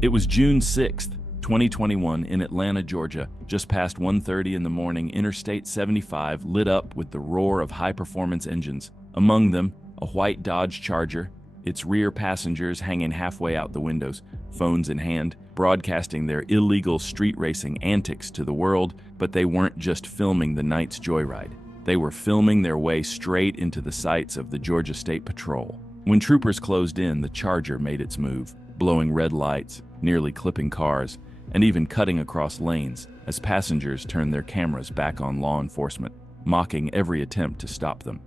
It was June 6th, 2021 in Atlanta, Georgia. Just past 1:30 in the morning, Interstate 75 lit up with the roar of high-performance engines. Among them, a white Dodge Charger, its rear passengers hanging halfway out the windows, phones in hand, broadcasting their illegal street racing antics to the world. But they weren't just filming the night's joyride. They were filming their way straight into the sights of the Georgia State Patrol. When troopers closed in, the Charger made its move, blowing red lights, nearly clipping cars, and even cutting across lanes as passengers turned their cameras back on law enforcement, mocking every attempt to stop them.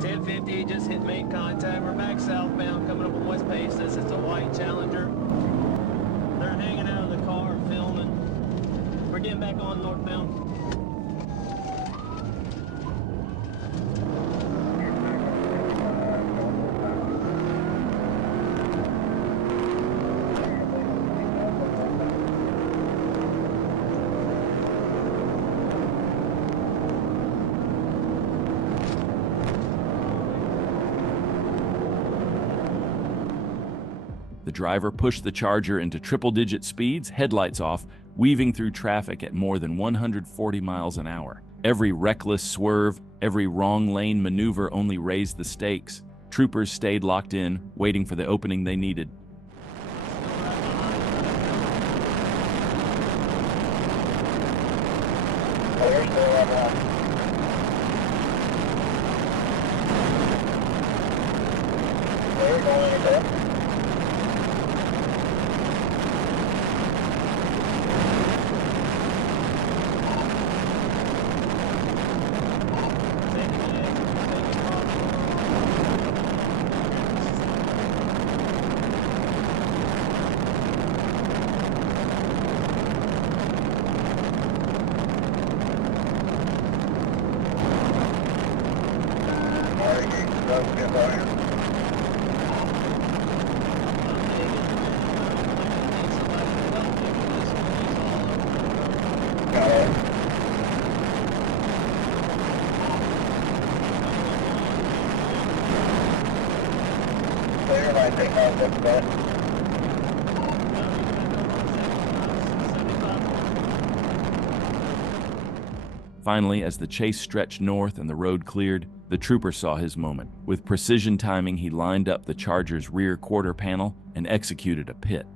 .1050 just hit main contact. We're back southbound coming up on West Paces. It's a white Challenger. They're hanging out of the car filming. We're getting back on northbound. The driver pushed the Charger into triple-digit speeds, headlights off, weaving through traffic at more than 140 miles an hour. Every reckless swerve, every wrong lane maneuver only raised the stakes. Troopers stayed locked in, waiting for the opening they needed. Finally, as the chase stretched north and the road cleared, the trooper saw his moment. With precision timing, he lined up the Charger's rear quarter panel and executed a pit.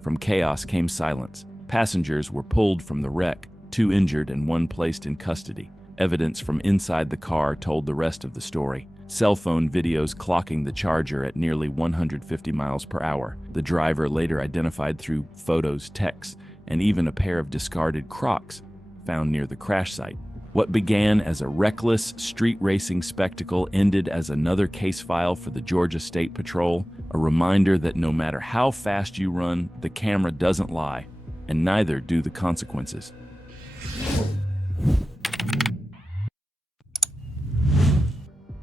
From chaos came silence. Passengers were pulled from the wreck, 2 injured and 1 placed in custody. Evidence from inside the car told the rest of the story. Cell phone videos clocking the Charger at nearly 150 miles per hour. The driver later identified through photos, texts, and even a pair of discarded Crocs found near the crash site. What began as a reckless street racing spectacle ended as another case file for the Georgia State Patrol, a reminder that no matter how fast you run, the camera doesn't lie, and neither do the consequences.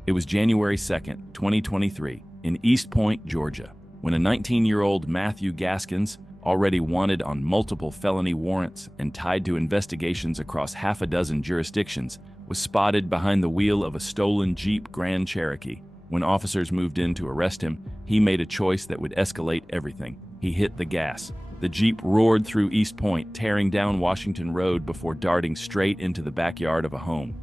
It was January 2nd, 2023, in East Point, Georgia, when a 19-year-old Matthew Gaskins, already wanted on multiple felony warrants and tied to investigations across half a dozen jurisdictions, was spotted behind the wheel of a stolen Jeep Grand Cherokee. When officers moved in to arrest him, he made a choice that would escalate everything. He hit the gas. The Jeep roared through East Point, tearing down Washington Road before darting straight into the backyard of a home.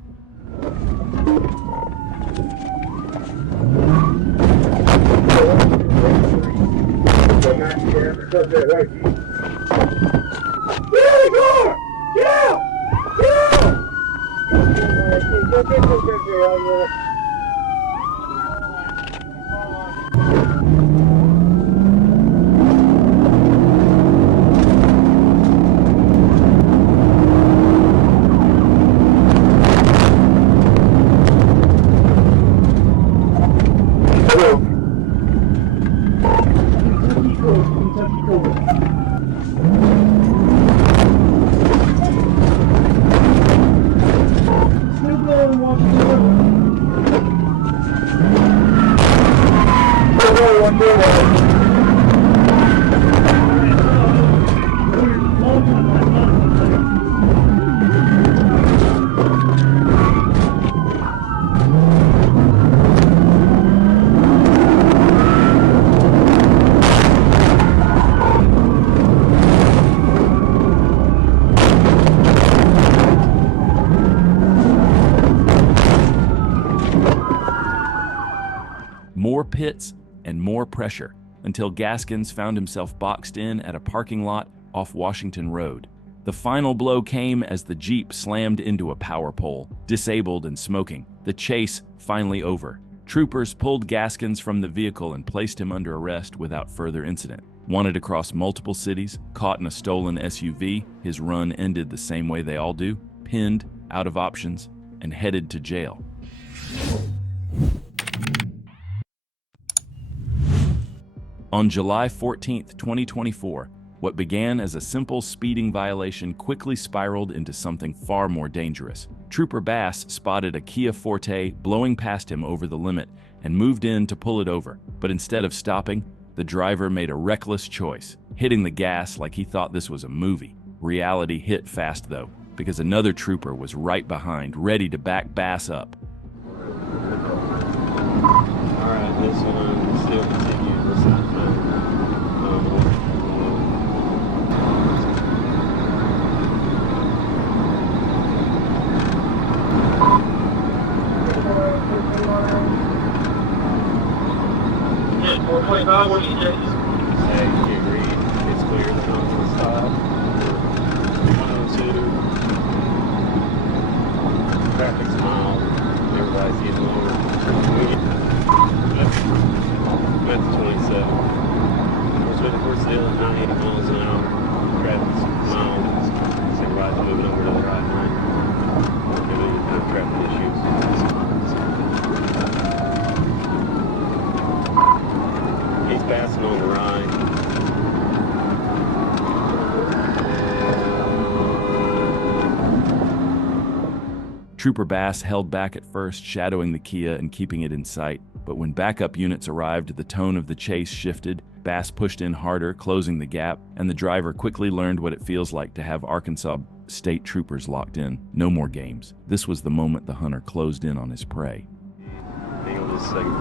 pits, and more pressure, until Gaskins found himself boxed in at a parking lot off Washington Road. The final blow came as the Jeep slammed into a power pole, disabled and smoking. The chase finally over. Troopers pulled Gaskins from the vehicle and placed him under arrest without further incident. Wanted across multiple cities, caught in a stolen SUV, his run ended the same way they all do, pinned, out of options, and headed to jail. On July 14, 2024, what began as a simple speeding violation quickly spiraled into something far more dangerous. Trooper Bass spotted a Kia Forte blowing past him over the limit and moved in to pull it over. But instead of stopping, the driver made a reckless choice, hitting the gas like he thought this was a movie. Reality hit fast though, because another trooper was right behind, ready to back Bass up. Alright, this one still continues this time. Yeah, 425, what do you think? Hey, you agree? It's clear that I'm going to stop. 102. Traffic's mild. Everybody's getting lower. That's 27. We're still at 98 miles an hour. Traffic's mild. Everybody's moving over to the right lane. Give any kind of traffic issues. He's passing on the right. Trooper Bass held back at first, shadowing the Kia and keeping it in sight. But when backup units arrived, the tone of the chase shifted. Bass pushed in harder, closing the gap, and the driver quickly learned what it feels like to have Arkansas state troopers locked in. No more games. This was the moment the hunter closed in on his prey. Hang on just a second.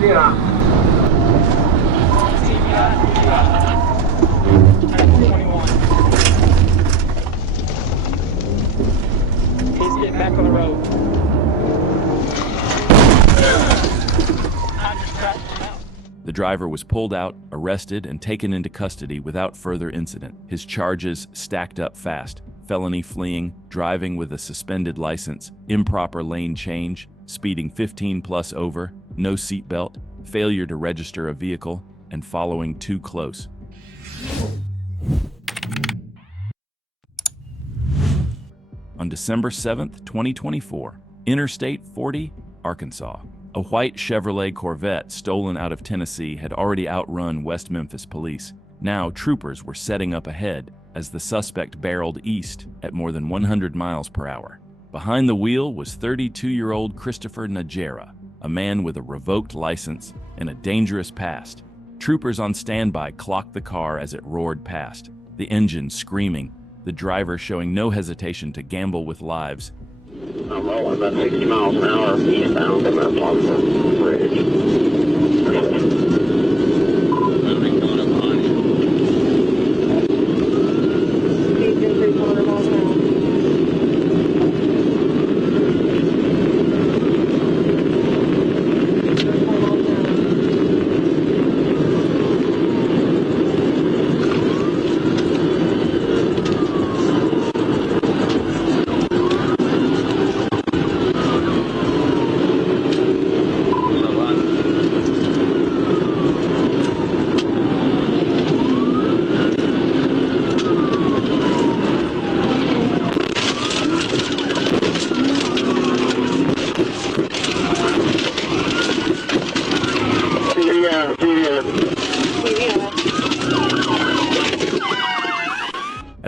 Yeah. He's getting back on the road. I just crashed him out. The driver was pulled out, arrested, and taken into custody without further incident. His charges stacked up fast: felony fleeing, driving with a suspended license, improper lane change, speeding 15 plus over, no seatbelt, failure to register a vehicle, and following too close. On December 7th, 2024, Interstate 40, Arkansas. A white Chevrolet Corvette stolen out of Tennessee had already outrun West Memphis police. Now troopers were setting up ahead as the suspect barreled east at more than 100 miles per hour. Behind the wheel was 32-year-old Christopher Najera, a man with a revoked license and a dangerous past. Troopers on standby clocked the car as it roared past, the engine screaming, the driver showing no hesitation to gamble with lives. I'm rolling about 60 miles an hour eastbound on that Blossom Bridge. Moving coming up behind you. He's in 300 miles an hour.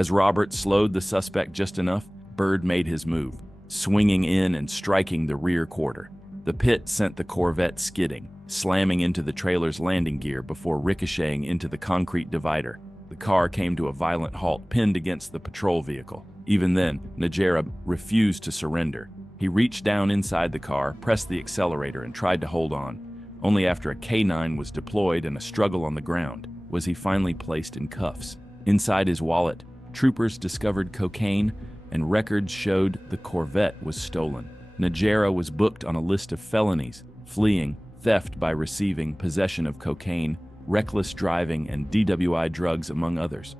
As Robert slowed the suspect just enough, Bird made his move, swinging in and striking the rear quarter. The pit sent the Corvette skidding, slamming into the trailer's landing gear before ricocheting into the concrete divider. The car came to a violent halt, pinned against the patrol vehicle. Even then, Najera refused to surrender. He reached down inside the car, pressed the accelerator, and tried to hold on. Only after a K9 was deployed and a struggle on the ground was he finally placed in cuffs. Inside his wallet, troopers discovered cocaine, and records showed the Corvette was stolen. Najera was booked on a list of felonies: fleeing, theft by receiving, possession of cocaine, reckless driving, and DWI drugs, among others.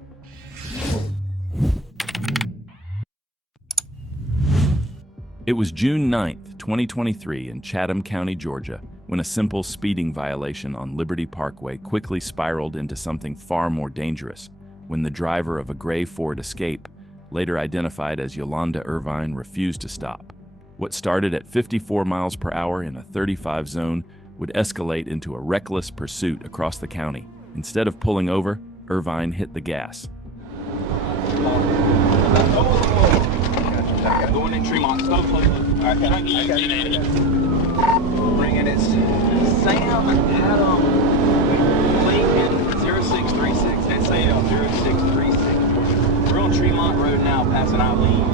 It was June 9th, 2023, in Chatham County, Georgia, when a simple speeding violation on Liberty Parkway quickly spiraled into something far more dangerous when the driver of a gray Ford Escape, later identified as Yolanda Irvine, refused to stop. What started at 54 miles per hour in a 35 zone would escalate into a reckless pursuit across the county. Instead of pulling over, Irvine hit the gas. Going in Tremont, slow. Alright, bringing it. Sam Adam Lincoln 0636. That's Sam 0636. We're on Tremont Road now, passing Eileen.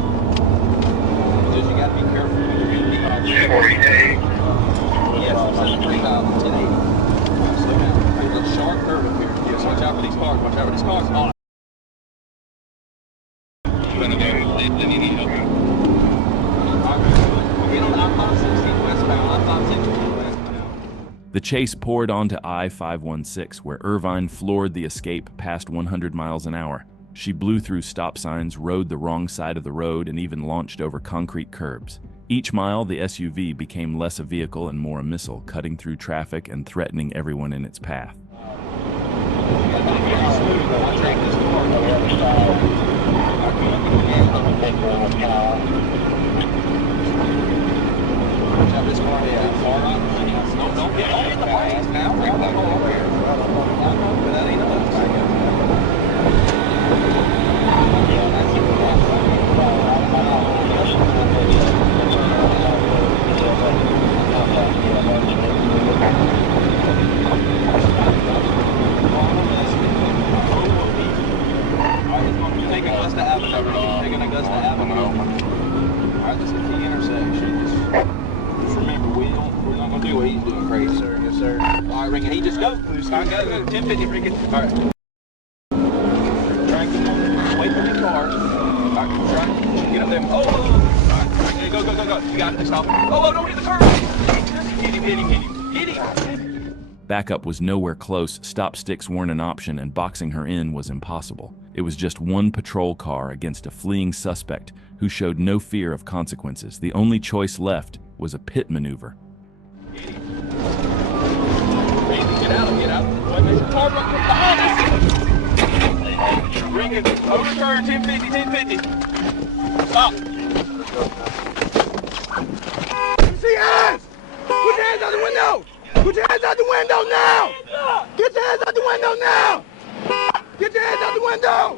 Just you gotta be careful when you're in the 48. Yes, I'm setting 3,000, 1080. Slow down. There's a sharp curve up here. Yes, watch out for these cars. Watch out for these cars. Oh. The chase poured onto I-516, where Irvine floored the Escape past 100 miles an hour. She blew through stop signs, rode the wrong side of the road, and even launched over concrete curbs. Each mile, the SUV became less a vehicle and more a missile, cutting through traffic and threatening everyone in its path. Don't get the planes now. That ain't enough. Taking Augusta Avenue. Taking Augusta Avenue. Alright, this is the intersection. Just remember, we're not gonna do what he's doing crazy, sir. Yes, sir. Alright, Ricky, he just go. Alright, go. 1050, Ricky. Alright. Try and keep on. Wait for these cars. Alright, try and get up there. Oh! Alright, Ricky, go. You got it. Stop. Oh, don't hit the curb! Hit him. Backup was nowhere close, stop sticks weren't an option, and boxing her in was impossible. It was just one patrol car against a fleeing suspect who showed no fear of consequences. The only choice left was a pit maneuver. Get out. There's a car right behind us. Bring it. Overturn, 1050. Stop. See hands! Put your hands out the window! Put your hands out the window now! Get your hands out the window now! Get your hands out the window!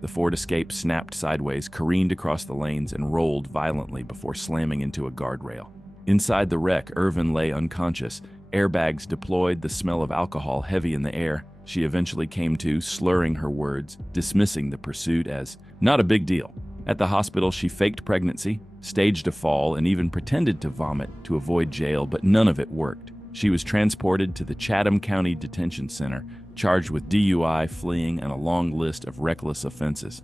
The Ford Escape snapped sideways, careened across the lanes, and rolled violently before slamming into a guardrail. Inside the wreck, Irvine lay unconscious. Airbags deployed, the smell of alcohol heavy in the air. She eventually came to, slurring her words, dismissing the pursuit as not a big deal. At the hospital, she faked pregnancy, staged a fall, and even pretended to vomit to avoid jail, but none of it worked. She was transported to the Chatham County Detention Center, charged with DUI, fleeing, and a long list of reckless offenses.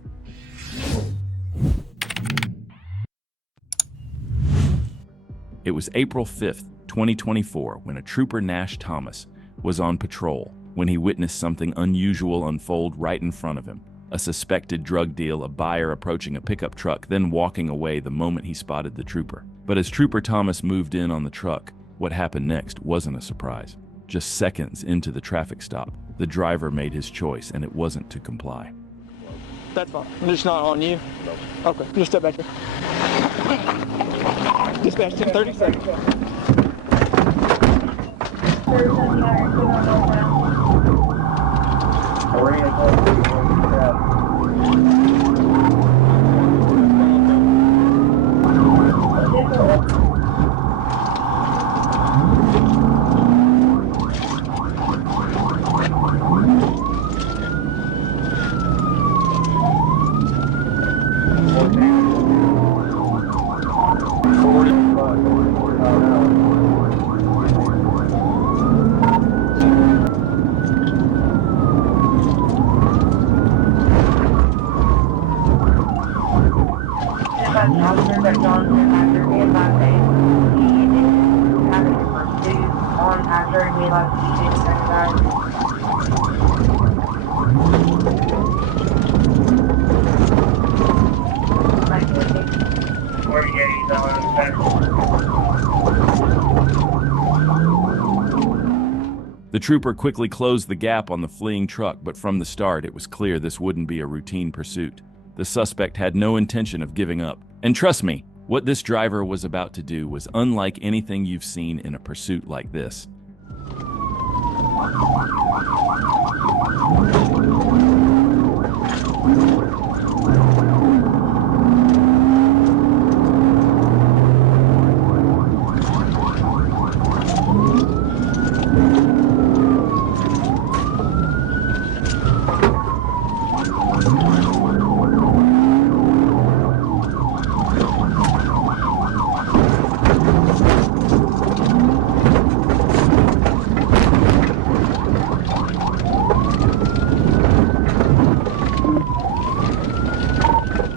It was April 5th, 2024, when a trooper, Nash Thomas, was on patrol when he witnessed something unusual unfold right in front of him. A suspected drug deal, a buyer approaching a pickup truck, then walking away the moment he spotted the trooper. But as Trooper Thomas moved in on the truck, what happened next wasn't a surprise. Just seconds into the traffic stop, the driver made his choice, and it wasn't to comply. That's fine. I'm just not on you? No. Okay, just step back here. Dispatch 1030 seconds. The trooper quickly closed the gap on the fleeing truck, but from the start it was clear this wouldn't be a routine pursuit. The suspect had no intention of giving up. And trust me, what this driver was about to do was unlike anything you've seen in a pursuit like this.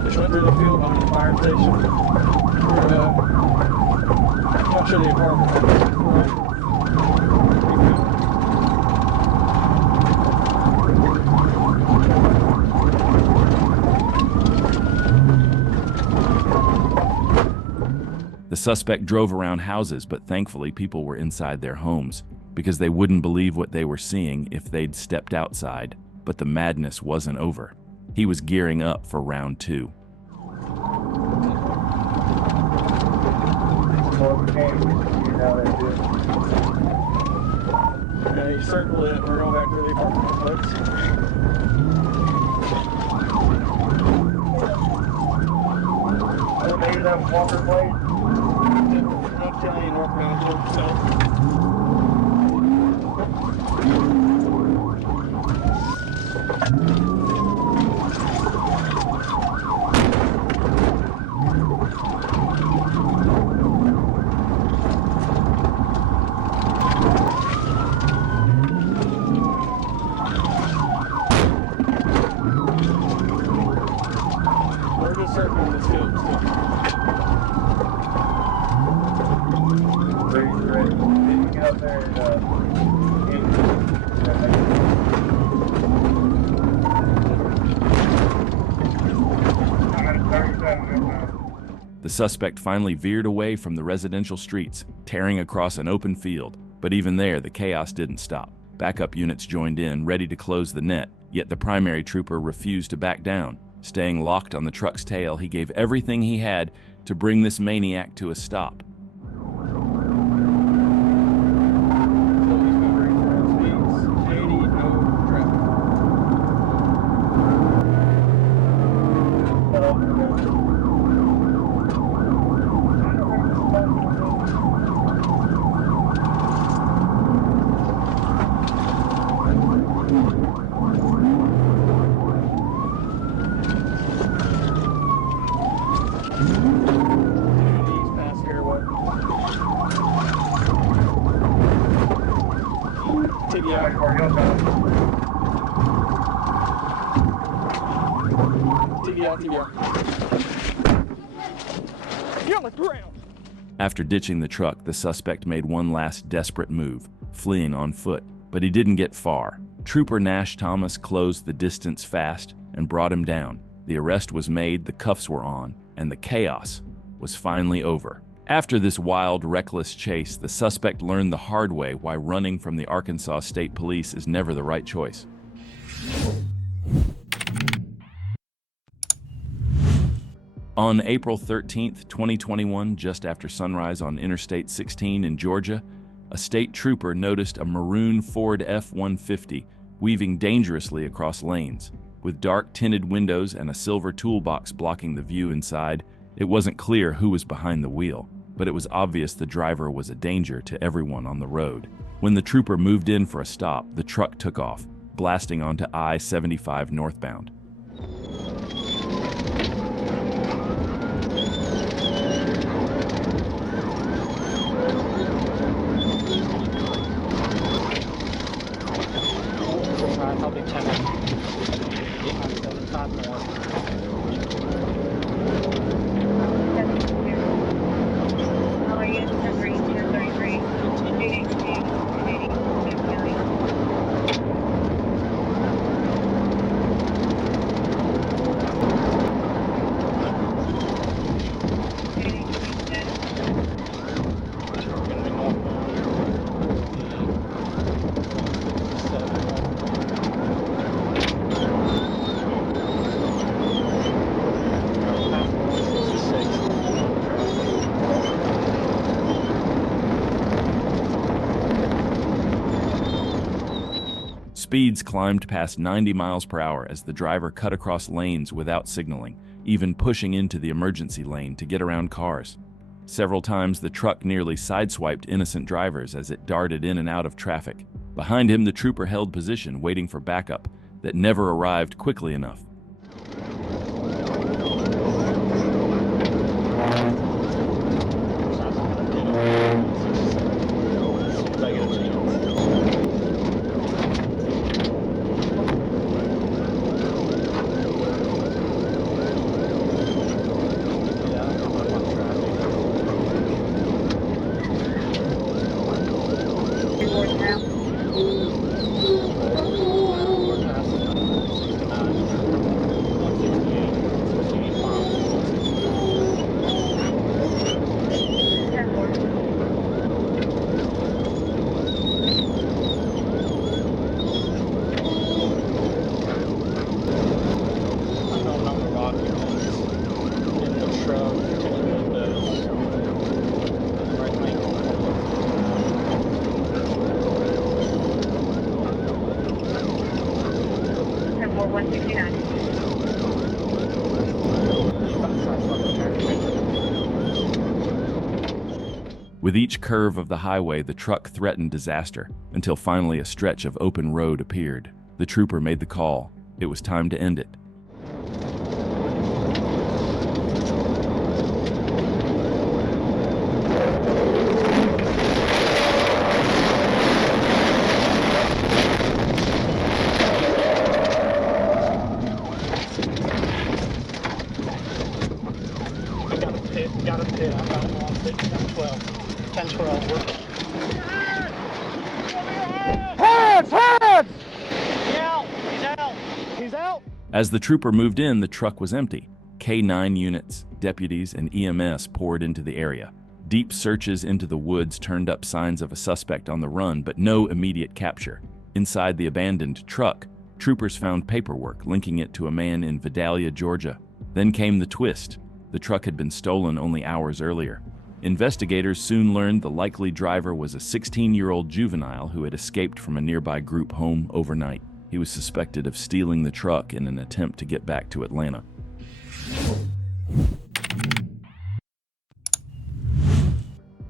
Just went through the field behind the fire station. Not sure the apartment. The suspect drove around houses, but thankfully people were inside their homes because they wouldn't believe what they were seeing if they'd stepped outside. But the madness wasn't over. He was gearing up for round two. Okay, circle it. We're going back to the apartment complex. Maybe that Walker plate. North County, northbound towards south. We're just circling this field still. Ready. Then you get up there The suspect finally veered away from the residential streets, tearing across an open field. But even there, the chaos didn't stop. Backup units joined in, ready to close the net, yet the primary trooper refused to back down. Staying locked on the truck's tail, he gave everything he had to bring this maniac to a stop. You're on the ground. After ditching the truck, the suspect made one last desperate move, fleeing on foot. But he didn't get far. Trooper Nash Thomas closed the distance fast and brought him down. The arrest was made, the cuffs were on, and the chaos was finally over. After this wild, reckless chase, the suspect learned the hard way why running from the Arkansas State Police is never the right choice. On April 13, 2021, just after sunrise on Interstate 16 in Georgia, a state trooper noticed a maroon Ford F-150 weaving dangerously across lanes. With dark tinted windows and a silver toolbox blocking the view inside, it wasn't clear who was behind the wheel, but it was obvious the driver was a danger to everyone on the road. When the trooper moved in for a stop, the truck took off, blasting onto I-75 northbound. Probably 10 75 more. How are you? 33, 33, 882, 882, Speeds climbed past 90 miles per hour as the driver cut across lanes without signaling, even pushing into the emergency lane to get around cars. Several times the truck nearly sideswiped innocent drivers as it darted in and out of traffic. Behind him, the trooper held position, waiting for backup that never arrived quickly enough. With each curve of the highway, the truck threatened disaster, until finally a stretch of open road appeared. The trooper made the call. It was time to end it. Got him dead. I got him on 10-12. 10-12. Hands! Hands! He's out! He's out! He's out! As the trooper moved in, the truck was empty. K-9 units, deputies, and EMS poured into the area. Deep searches into the woods turned up signs of a suspect on the run, but no immediate capture. Inside the abandoned truck, troopers found paperwork linking it to a man in Vidalia, Georgia. Then came the twist. The truck had been stolen only hours earlier. Investigators soon learned the likely driver was a 16-year-old juvenile who had escaped from a nearby group home overnight. He was suspected of stealing the truck in an attempt to get back to Atlanta.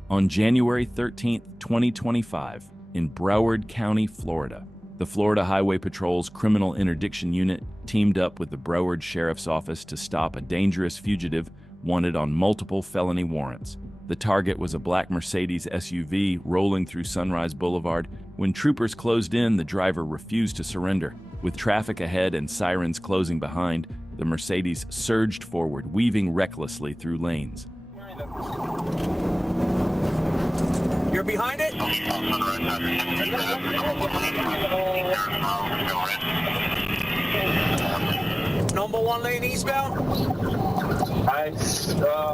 On January 13, 2025, in Broward County, Florida, the Florida Highway Patrol's Criminal Interdiction Unit teamed up with the Broward Sheriff's Office to stop a dangerous fugitive wanted on multiple felony warrants. The target was a black Mercedes SUV rolling through Sunrise Boulevard. When troopers closed in, the driver refused to surrender. With traffic ahead and sirens closing behind, the Mercedes surged forward, weaving recklessly through lanes. You're behind it? Number 1 lane eastbound? I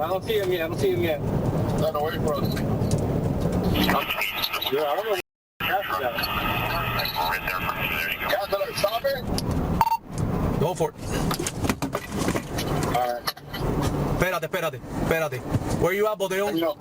don't see him yet. Run away from us. Yeah, I don't know. Stop it. Go for it. All right. Espérate. Where you at, Bodeon? No.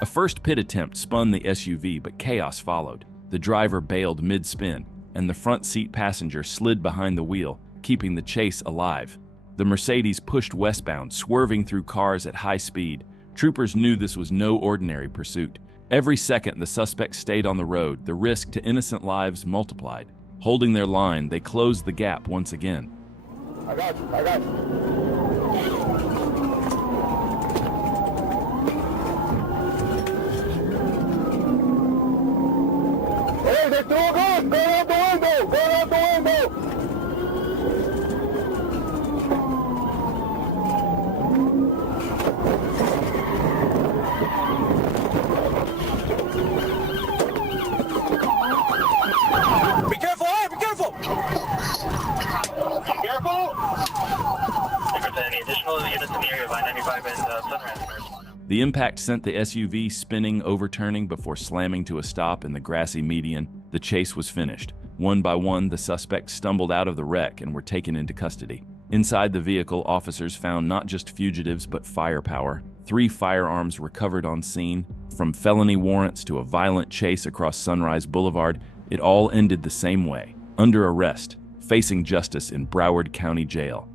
A first pit attempt spun the SUV, but chaos followed. The driver bailed mid-spin, and the front seat passenger slid behind the wheel, keeping the chase alive. The Mercedes pushed westbound, swerving through cars at high speed. Troopers knew this was no ordinary pursuit. Every second the suspect stayed on the road, the risk to innocent lives multiplied. Holding their line, they closed the gap once again. I got you. Hey, they're still good! Go out the window! Go out the window! Be careful, hey, be careful! Be careful! If there's any additional units in the area by 95 and Sunrise. The impact sent the SUV spinning, overturning before slamming to a stop in the grassy median. The chase was finished. One by one, the suspects stumbled out of the wreck and were taken into custody. Inside the vehicle, officers found not just fugitives but firepower. 3 firearms recovered on scene. From felony warrants to a violent chase across Sunrise Boulevard, it all ended the same way, under arrest, facing justice in Broward County Jail.